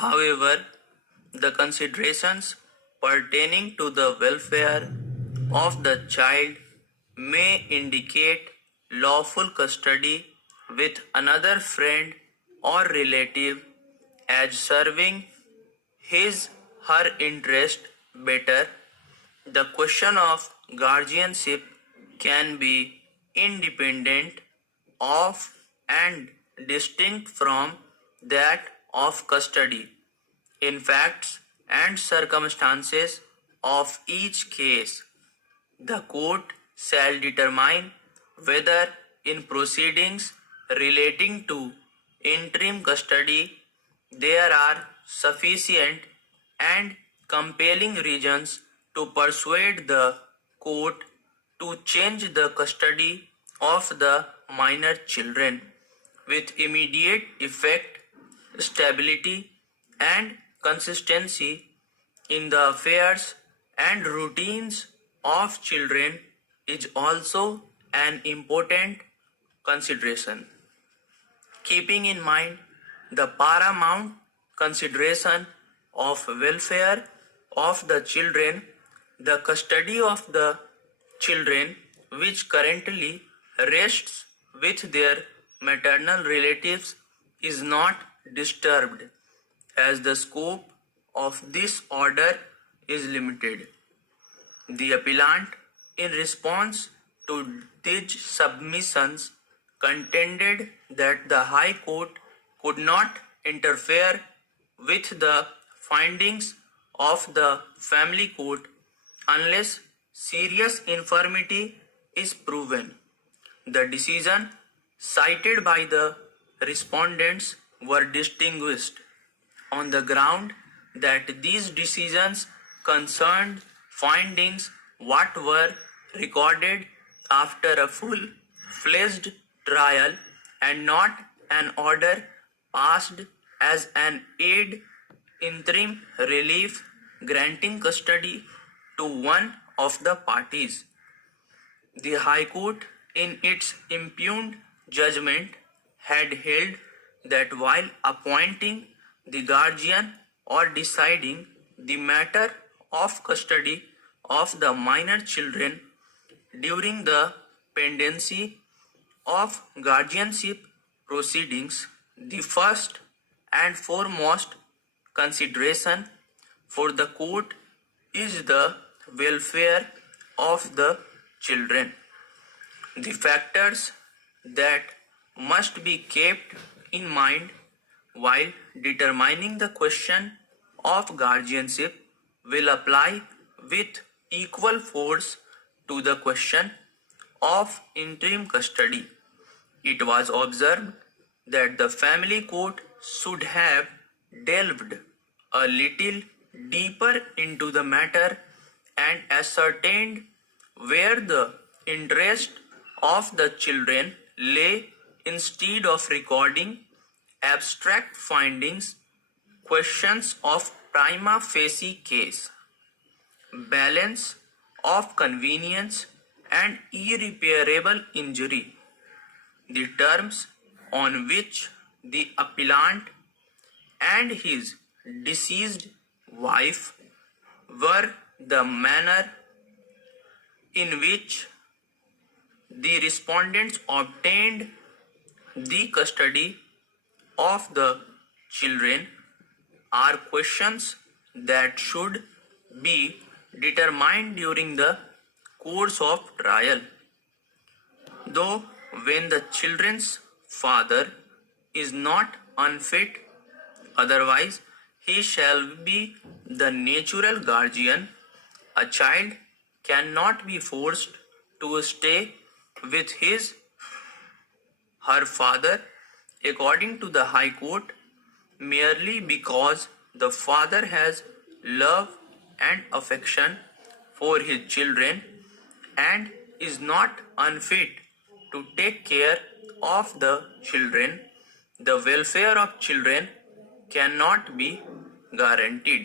However, the considerations pertaining to the welfare of the child may indicate lawful custody with another friend or relative as serving his/her interest better. The question of guardianship can be independent of and distinct from that of custody in facts and circumstances of each case. The court shall determine whether in proceedings relating to interim custody there are sufficient and compelling reasons to persuade the court to change the custody of the minor children with immediate effect. Stability and consistency in the affairs and routines of children is also an important consideration. Keeping in mind the paramount consideration of welfare of the children, the custody of the children which currently rests with their maternal relatives is not disturbed, as the scope of this order is limited. The appellant, in response to these submissions, contended that the High Court could not interfere with the findings of the family court unless serious infirmity is proven. The decision cited by the respondents were distinguished on the ground that these decisions concerned findings what were recorded after a full-fledged trial and not an order passed as an aid interim relief granting custody to one of the parties. The High Court, in its impugned judgment, had held that while appointing the guardian or deciding the matter of custody of the minor children during the pendency of guardianship proceedings, the first and foremost consideration for the court is the welfare of the children. The factors that must be kept in mind while determining the question of guardianship will apply with equal force to the question of interim custody. It was observed that the family court should have delved a little deeper into the matter and ascertained where the interest of the children lay instead of recording abstract findings. Questions of prima facie case, balance of convenience and irreparable injury, the terms on which the appellant and his deceased wife were, the manner in which the respondents obtained the custody of the children are questions that should be determined during the course of trial. Though when the children's father is not unfit, otherwise he shall be the natural guardian, a child cannot be forced to stay with his/her father, according to the High Court, merely because the father has love and affection for his children and is not unfit to take care of the children. The welfare of children cannot be guaranteed.